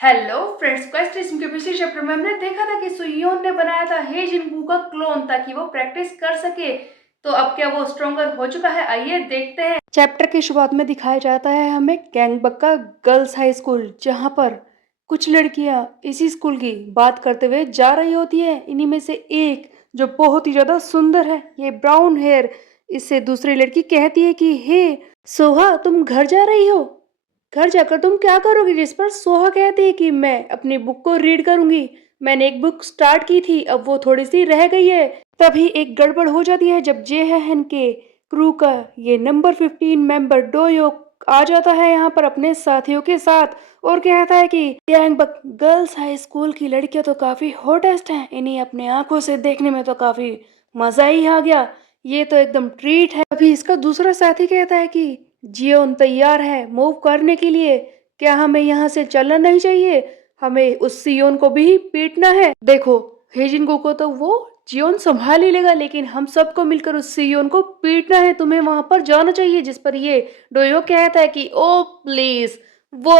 Hello friends, quest team के पिछले chapter में हमने देखा था कि सुयोन ने बनाया था हे जिनवू का क्लोन ताकि वो प्रैक्टिस कर सके। तो अब क्या वो स्ट्रॉन्गर हो चुका है? आइए देखते हैं। चैप्टर की शुरुआत में दिखाया जाता है हमें गैंगबक का गर्ल्स हाई स्कूल, जहाँ पर कुछ लड़कियां इसी स्कूल की बात करते हुए जा रही होती है। इन्हीं में से एक जो बहुत ही ज्यादा सुंदर है, ये ब्राउन हेयर, इससे दूसरी लड़की कहती है कि हे सोहा, तुम घर जा रही हो? घर जाकर तुम क्या करोगी? जिस पर सोहा कहती है कि मैं अपनी बुक को रीड करूंगी। मैंने एक बुक स्टार्ट की थी, अब वो थोड़ी सी रह गई है। तभी एक गड़बड़ हो जाती है जब जेहन के क्रू का ये नंबर 15 मेंबर डोयो आ जाता है यहाँ पर अपने साथियों के साथ और कहता है कि यांगबक गर्ल्स हाई स्कूल की लड़कियां तो काफी हॉटेस्ट हैं, इन्हें अपने आंखों से देखने में तो काफी मजा ही आ गया। ये तो एकदम ट्रीट है। अभी इसका दूसरा साथी कहता है कि जियोन तैयार है मूव करने के लिए, क्या हमें यहाँ से चलना नहीं चाहिए? हमें उस सियोन को भी पीटना है। देखो, हेजिंगो को तो वो जियोन संभाल ही लेगा, लेकिन हम सबको मिलकर उस सियोन को पीटना है। तुम्हें वहां पर जाना चाहिए। जिस पर ये डोयो कहता है कि ओ प्लीज, वो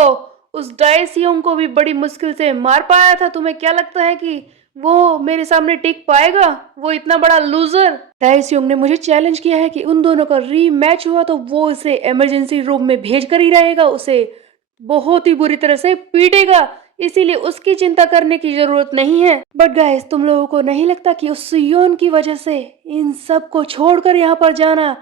उस डायसियोन को भी बड़ी मुश्किल से मार पाया था। तुम्हें क्या लगता है कि वो मेरे सामने टिक पाएगा? वो इतना बड़ा लूजर। डायसियोंग ने मुझे चैलेंज किया है कि उन दोनों का रीमैच हुआ तो वो उसे इमरजेंसी रूम में भेज कर ही रहेगा, उसे बहुत ही बुरी तरह से पीटेगा, इसीलिए उसकी चिंता करने की जरूरत नहीं है। बट गाइस, तुम लोगों को नहीं लगता कि उस सियोन की वजह से इन सब को छोड़कर यहाँ पर जाना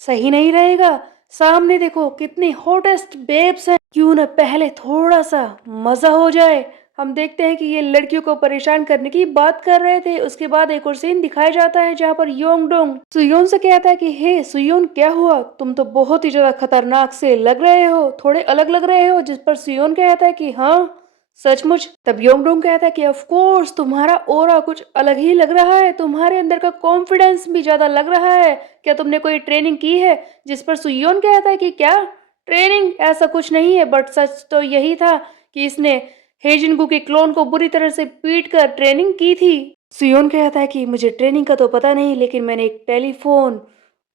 सही नहीं रहेगा? सामने देखो कितनी हॉटेस्ट बेब्स हैं, क्यों ना पहले थोड़ा सा मजा हो जाए। हम देखते हैं कि ये लड़कियों को परेशान करने की बात कर रहे थे। उसके बाद एक और सीन दिखाया जाता है जहाँ पर योंगडोंग सुयोन से कहता है कि हे सुयोन, क्या हुआ? तुम तो बहुत ही ज्यादा खतरनाक से लग रहे हो, थोड़े अलग लग रहे हो। जिस पर सुयोन कहता है कि हाँ सचमुच। तब योंगडोंग कहता है कि ऑफ कोर्स, तुम्हारा ऑरा कुछ अलग ही लग रहा है, तुम्हारे अंदर का कॉन्फिडेंस भी ज्यादा लग रहा है। क्या तुमने कोई ट्रेनिंग की है? जिस पर सुयोन कहता है कि क्या ट्रेनिंग? ऐसा कुछ नहीं है, बट सच तो यही था कि इसने हेजिनगू के क्लोन को बुरी तरह से पीट कर ट्रेनिंग की थी। सुयोन कहता है कि मुझे ट्रेनिंग का तो पता नहीं, लेकिन मैंने एक टेलीफोन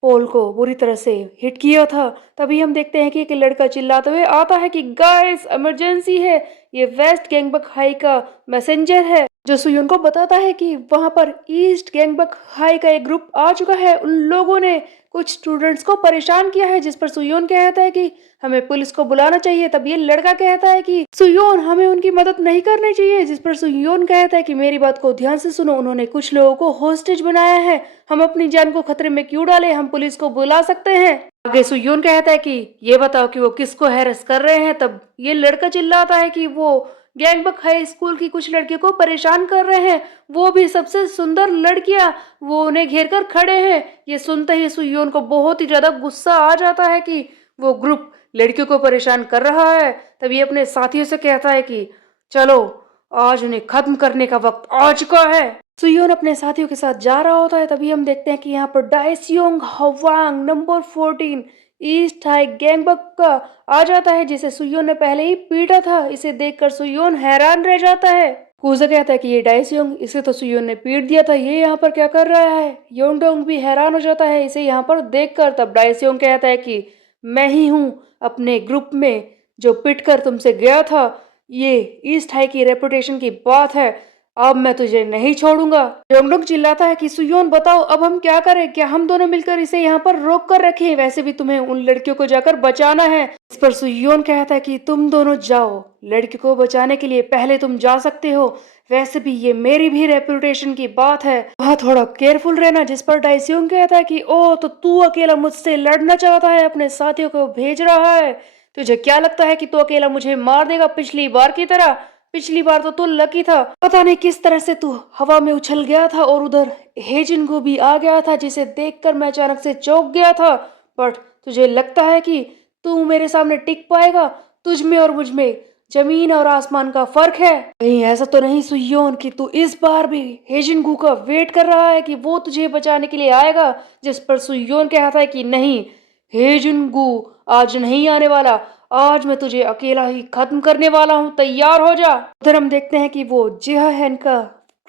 पोल को बुरी तरह से हिट किया था। तभी हम देखते हैं कि एक लड़का चिल्लाते हुए आता है कि गाइस इमरजेंसी है, ये वेस्ट गैंगबक हाई का मैसेंजर है, जो सुयोन को बताता है कि वहां पर ईस्ट गैंगबक हाई का एक ग्रुप आ चुका है। उन लोगों ने कुछ स्टूडेंट्स को परेशान किया है। जिस पर सुयोन कहता है कि हमें पुलिस को बुलाना चाहिए। तब ये लड़का कहता है कि सुयोन, हमें उनकी मदद नहीं करनी चाहिए। जिस पर सुयोन कहता है कि मेरी बात को ध्यान से सुनो, उन्होंने कुछ लोगों को होस्टेज बनाया है, हम अपनी जान को खतरे में क्यों डालें, हम पुलिस को बुला सकते हैं। आगे सुयोन कहता है कि ये बताओ कि वो किसको हैरेस कर रहे हैं। तब ये लड़का चिल्लाता है कि वो गैंगबक हाई स्कूल की कुछ लड़कियों को परेशान कर रहे हैं, वो भी सबसे सुंदर लड़कियां, वो उन्हें घेर कर खड़े हैं। ये सुनते ही सुयोन को बहुत ही ज्यादा गुस्सा आ जाता है कि वो ग्रुप लड़कियों को परेशान कर रहा है। तभी अपने साथियों से कहता है कि चलो, आज उन्हें खत्म करने का वक्त आ चुका है। सुयोन अपने साथियों के साथ जा रहा होता है। तभी हम देखते हैं कि यहाँ पर डाइसियोंग हवांग नंबर 14 ईस्ट हाई गैंगबक का आ जाता है, जिसे सुयोन ने पहले ही पीटा था। इसे देखकर सुयोन हैरान रह जाता है। कूजा कहता है कि ये डाइसियोंग, इसे तो सुयोन ने पीट दिया था, ये यहाँ पर क्या कर रहा है? योंगडोंग भी हैरान हो जाता है इसे यहाँ पर देखकर। तब डाइसियोंग कहता है कि मैं ही हूँ अपने ग्रुप में जो पिट कर तुमसे गया था, ये ईस्ट हाई की रेपुटेशन की बात है, अब मैं तुझे नहीं छोड़ूंगा। योंगडोंग चिल्लाता है कि सुयोन बताओ अब हम क्या करें, क्या हम दोनों मिलकर इसे यहाँ पर रोक कर रखें? वैसे भी तुम्हें उन लड़कियों को जाकर बचाना है। इस पर सुयोन कहता है कि तुम दोनों जाओ, लड़की को बचाने के लिए पहले तुम जा सकते हो, वैसे भी ये मेरी भी रेपुटेशन की बात है, वहाँ थोड़ा केयरफुल रहना। जिस पर डाइसियोंग कहता है कि ओ, तो तू अकेला मुझसे लड़ना चाहता है, अपने साथियों को भेज रहा है? तुझे क्या लगता है कि तू अकेला मुझे मार देगा पिछली बार की तरह? पिछली बार तो तू लकी था, पता नहीं किस तरह से तू हवा में उछल गया था और उधर हेजिन को भी आ गया था, जिसे देखकर मैं अचानक से चौंक गया था। बट तुझे लगता है कि तू मेरे सामने टिक पाएगा? तुझ में और मुझ में जमीन और आसमान का फर्क है। कहीं ऐसा तो नहीं सुयोन कि तू इस बार भी हेजिनगू का वेट कर रहा है कि वो तुझे बचाने के लिए आएगा? जिस पर सुयोन कहता है कि नहीं, हेजिनगू आज नहीं आने वाला, आज मैं तुझे अकेला ही खत्म करने वाला हूँ, तैयार हो जा। उधर हम देखते हैं कि वो जिहान का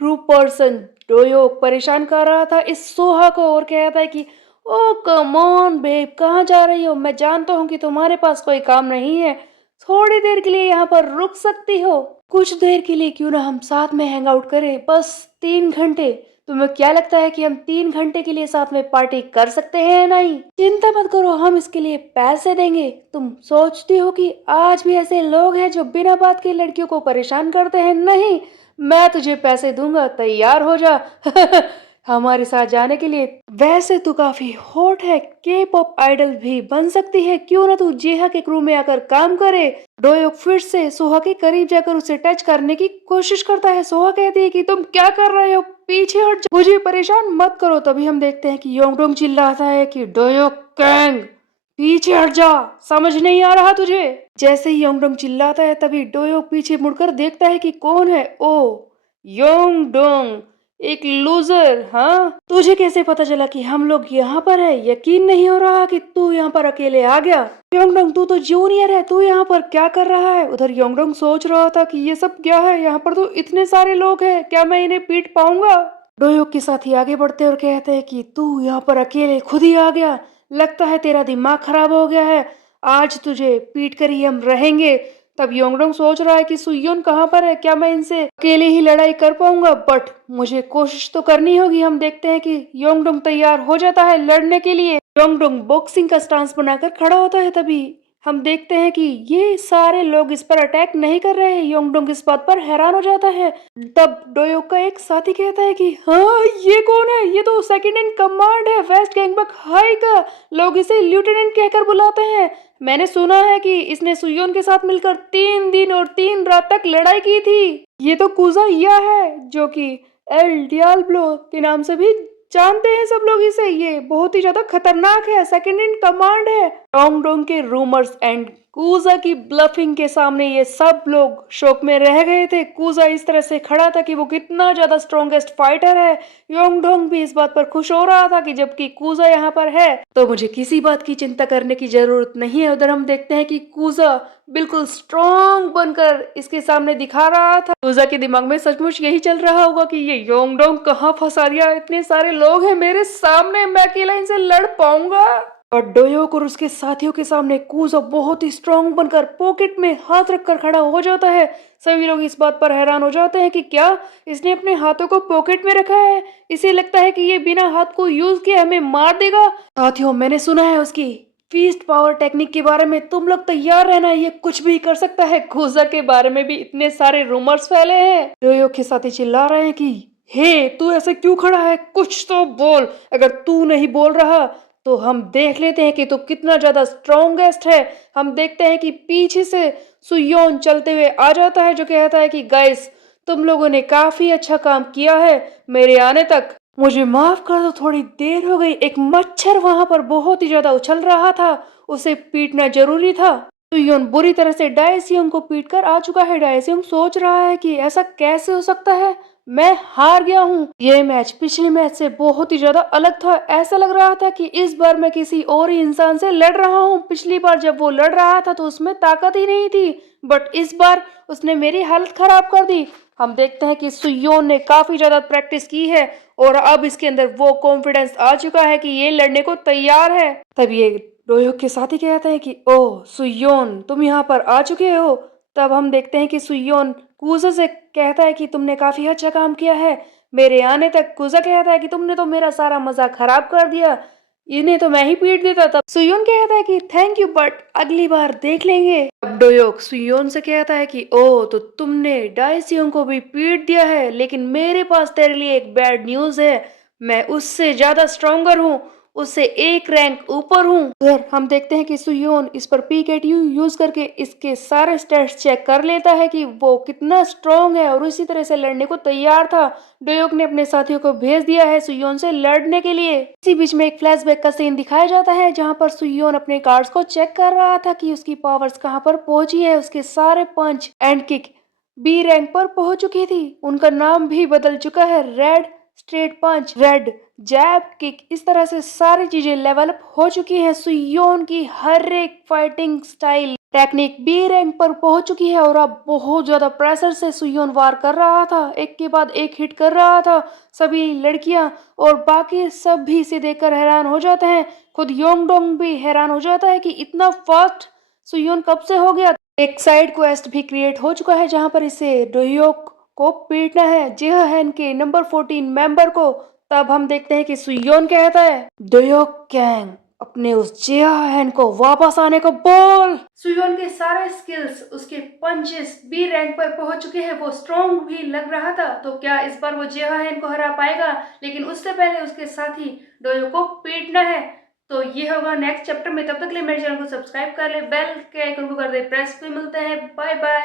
ग्रुप पर्सन डोयो परेशान कर रहा था इस सोहा को और कहता है कि ओ कम ऑन बेब, कहाँ जा रही हो? मैं जानता हूँ कि तुम्हारे पास कोई काम नहीं है, थोड़ी देर के लिए यहाँ पर रुक सकती हो? कुछ देर के लिए क्यों ना हम साथ में हैंग आउट करें, बस 3 घंटे। तुम्हें क्या लगता है कि हम 3 घंटे के लिए साथ में पार्टी कर सकते हैं या नहीं? चिंता मत करो, हम इसके लिए पैसे देंगे। तुम सोचती हो कि आज भी ऐसे लोग हैं जो बिना बात के लड़कियों को परेशान करते हैं? नहीं, मैं तुझे पैसे दूंगा, तैयार हो जा हमारे साथ जाने के लिए। वैसे तू काफी हॉट है, के पॉप आइडल भी बन सकती है। क्यों ना तू जेहा के क्रू में आकर काम करे। डोयोक फिर से सोहा के करीब जाकर उसे टच करने की कोशिश करता है। सोहा कहती है कि तुम क्या कर रहे हो, पीछे हट जाओ, मुझे परेशान मत करो। तभी हम देखते हैं कि योंगडोंग चिल्लाता है कि डोयोक कैंग पीछे हट जा, समझ नहीं आ रहा तुझे? जैसे ही योंगडोंग चिल्लाता है तभी डोयोक पीछे मुड़कर देखता है कि कौन है। ओ, योंगडोंग, एक लूजर। हाँ, तुझे कैसे पता चला कि हम लोग यहाँ पर है? यकीन नहीं हो रहा कि तू यहाँ पर अकेले आ गया। योंगडोंग, तू तो जूनियर है, तू यहाँ पर क्या कर रहा है? उधर योंगडोंग सोच रहा था कि ये सब क्या है, यहाँ पर तो इतने सारे लोग हैं, क्या मैं इन्हें पीट पाऊंगा? डोयोक के साथी आगे बढ़ते और कहते हैं कि तू यहाँ पर अकेले खुद ही आ गया, लगता है तेरा दिमाग खराब हो गया है, आज तुझे पीट कर ही हम रहेंगे। तब योंगडोंग सोच रहा है कि सुयोन कहाँ पर है, क्या मैं इनसे अकेले ही लड़ाई कर पाऊंगा? बट मुझे कोशिश तो करनी होगी। हम देखते हैं कि योंगडोंग तैयार हो जाता है लड़ने के लिए। योंगडोंग बॉक्सिंग का स्टांस बनाकर खड़ा होता है। तभी हम देखते हैं कि ये सारे लोग इस पर अटैक नहीं कर रहे हैं। योंगडोंग इस बात पर हैरान हो जाता है। तब डोयोक का एक साथी कहता है कि हाँ, ये कौन है? ये तो सेकंड इन कमांड है वेस्ट गैंगबक हाई का, लोग इसे लेफ्टिनेंट कहकर बुलाते हैं। मैंने सुना है कि इसने सुयोन के साथ मिलकर 3 दिन और 3 रात तक लड़ाई की थी। ये तो कुजा या है, जो कि एल डियाब्लो के नाम से भी जानते हैं सब लोग इसे। ये बहुत ही ज्यादा खतरनाक है, सेकंड इन कमांड है। योंगडोंग के रूमर्स एंड कूजा की ब्लफिंग के सामने ये सब लोग शौक में रह गए थे। कूजा इस तरह से खड़ा था कि वो कितना ज्यादा स्ट्रॉन्गेस्ट फाइटर है। योंगडोंग भी इस बात पर खुश हो रहा था कि जबकि कूजा यहाँ पर है तो मुझे किसी बात की चिंता करने की जरूरत नहीं है। उधर हम देखते हैं कि कूजा बिल्कुल स्ट्रॉन्ग बनकर इसके सामने दिखा रहा था। कूजा के दिमाग में सचमुच यही चल रहा होगा कि ये योंगडोंग कहाँ फंसा दिया, इतने सारे लोग हैं मेरे सामने, मैं अकेला इनसे लड़ पाऊंगा? और डोयोक और उसके साथियों के सामने कूजा बहुत ही स्ट्रांग बनकर पॉकेट में हाथ रखकर खड़ा हो जाता है। सभी लोग इस बात पर हैरान हो जाते हैं कि क्या इसने अपने हाथों को पॉकेट में रखा है? इसे लगता है कि ये बिना हाथ को यूज किए हमें मार देगा। साथियों, मैंने सुना है उसकी फीस्ट पावर टेक्निक के बारे में, तुम लोग तैयार रहना, ये कुछ भी कर सकता है। कूजा के बारे में भी इतने सारे रूमर्स फैले हैं। डोयोक के साथी चिल्ला रहे हैं कि हे, तू ऐसे क्यों खड़ा है, कुछ तो बोल। अगर तू नहीं बोल रहा तो हम देख लेते हैं कि तू कितना ज्यादा स्ट्रॉन्गेस्ट है। हम देखते हैं कि पीछे से सुयोन चलते हुए आ जाता है, जो कहता है कि गाइस, तुम लोगों ने काफी अच्छा काम किया है मेरे आने तक, मुझे माफ कर दो, थोड़ी देर हो गई। एक मच्छर वहां पर बहुत ही ज्यादा उछल रहा था, उसे पीटना जरूरी था। सुयोन बुरी तरह से डायसियोंग को पीट कर आ चुका है। डायसियोंग सोच रहा है कि ऐसा कैसे हो सकता है, मैं हार गया हूँ। ये मैच पिछले मैच से बहुत ही ज्यादा अलग था। ऐसा लग रहा था कि इस बार मैं किसी और ही इंसान से लड़ रहा हूँ। पिछली बार जब वो लड़ रहा था तो उसमें ताकत ही नहीं थी, बट इस बार उसने मेरी हालत खराब कर दी। हम देखते हैं कि सुयोन ने काफी ज्यादा प्रैक्टिस की है और अब इसके अंदर वो कॉन्फिडेंस आ चुका है कि ये लड़ने को तैयार है। तब ये डोयोक के साथ ही कहता है कि ओह सुयोन, तुम यहाँ पर आ चुके हो। तब हम देखते हैं कि सुयोन कूजा से कहता है कि तुमने काफी अच्छा काम किया है मेरे आने तक। कूजा कहता है कि तुमने तो मेरा सारा मजा खराब कर दिया, इन्हें तो मैं ही पीट देता। तब सुयोन कहता है कि थैंक यू, बट अगली बार देख लेंगे। अब डोयोक सुयोन से कहता है कि ओ, तो तुमने डायसियों को भी पीट दिया है, लेकिन मेरे पास तेरे लिए एक बैड न्यूज है, मैं उससे ज्यादा स्ट्रॉन्गर हूँ, उससे एक रैंक ऊपर हूँ। उधर हम देखते हैं कि सुयोन इस पर पीकेटीयू यूज करके इसके सारे स्टेट्स चेक कर लेता है कि वो कितना स्ट्रॉन्ग है और उसी तरह से लड़ने को तैयार था। डोयोक ने अपने साथियों को भेज दिया है सुयोन से लड़ने के लिए। इसी बीच में एक फ्लैशबैक का सीन दिखाया जाता है जहां पर सुयोन अपने कार्ड्स को चेक कर रहा था कि उसकी पावर्स कहां पर पहुंची है। उसके सारे punch and kick B rank पर पहुंच चुकी थी। उनका नाम भी बदल चुका है, रेड स्ट्रेट पंच, रेड जैब किक, इस तरह से सारी चीजें लेवल अप हो चुकी हैं। सुयोन की हर एक fighting style technique B rank पर पहुंच चुकी है और अब बहुत ज्यादा प्रेशर से सुयोन वार कर रहा था, एक के बाद एक हिट कर रहा था। सभी लड़कियां और बाकी सब भी इसे देखकर हैरान हो जाते हैं। खुद योंगडोंग भी हैरान हो जाता है कि इतना फास्ट सुयोन कब से हो गया। एक साइड क्वेस्ट भी क्रिएट हो चुका है जहां पर इसे डोह्योक को पीटना है जिहान के नंबर 14 मेंबर को। तब हम देखते हैं कि सुयोन कहता है, डोह्योक गैंग अपने उस जिहान को वापस आने को बोल। सुयोन के सारे स्किल्स, उसके पंचेस बी रैंक पर पहुंच चुके हैं, वो स्ट्रॉन्ग भी लग रहा था। तो क्या इस बार वो जिहान को हरा पाएगा? लेकिन उससे पहले उसके साथी डोह्योक को पीटना है। तो ये होगा नेक्स्ट चैप्टर में। तब तक के लिए मेरे चैनल को सब्सक्राइब कर ले, बेल के आइकन को कर दे प्रेस। फिर मिलते हैं, बाय बाय।